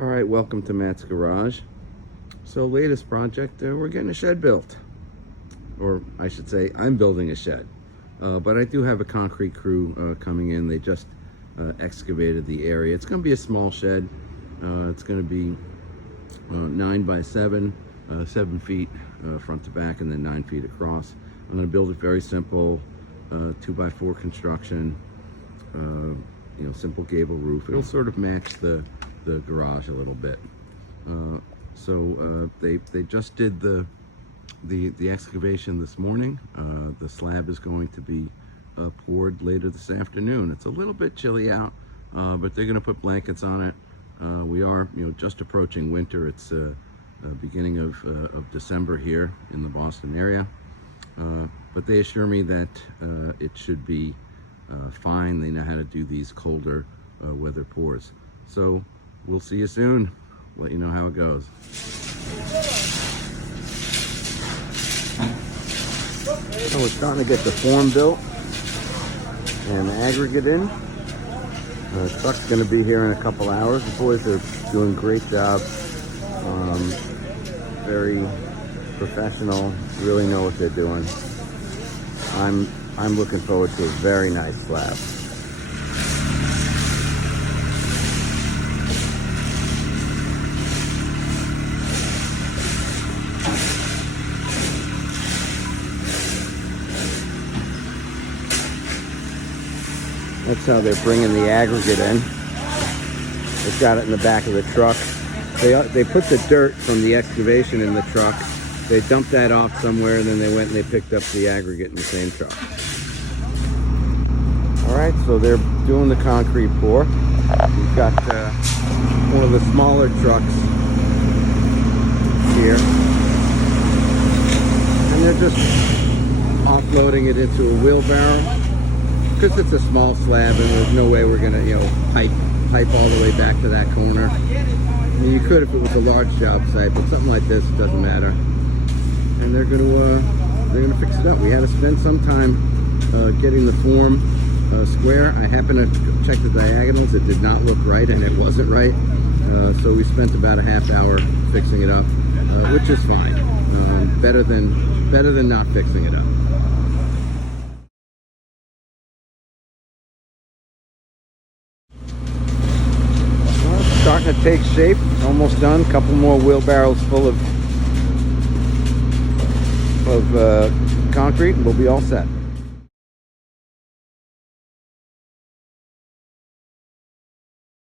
All right, welcome to Matt's Garage. So latest project, we're getting a shed built. Or I should say, I'm building a shed. But I do have a concrete crew coming in. They just excavated the area. It's gonna be a small shed. It's gonna be 9 by 7, 7 feet front to back, and then 9 feet across. I'm gonna build it very simple, 2 by 4 construction, simple gable roof. It'll sort of match the garage a little bit. They just did the excavation this morning. The slab is going to be poured later this afternoon. It's a little bit chilly out, but they're going to put blankets on it. We are, just approaching winter. It's beginning of December here in the Boston area, but they assure me that it should be fine. They know how to do these colder weather pours. So we'll see you soon. Let you know how it goes. So we're starting to get the form built and the aggregate in. The truck's going to be here in a couple hours. The boys are doing a great job. Very professional. Really know what they're doing. I'm looking forward to a very nice slab. That's how they're bringing the aggregate in. They've got it in the back of the truck. They put the dirt from the excavation in the truck. They dumped that off somewhere, and then they went and they picked up the aggregate in the same truck. All right, so they're doing the concrete pour. We've got one of the smaller trucks here, and they're just offloading it into a wheelbarrow. Because it's a small slab and there's no way we're gonna, pipe all the way back to that corner. I mean, you could if it was a large job site, but something like this, it doesn't matter. And they're gonna fix it up. We had to spend some time getting the form square. I happened to check the diagonals. It did not look right, and it wasn't right. So we spent about a half hour fixing it up, which is fine. Better than not fixing it up. Starting to take shape, almost done. Couple more wheelbarrows full of concrete and we'll be all set.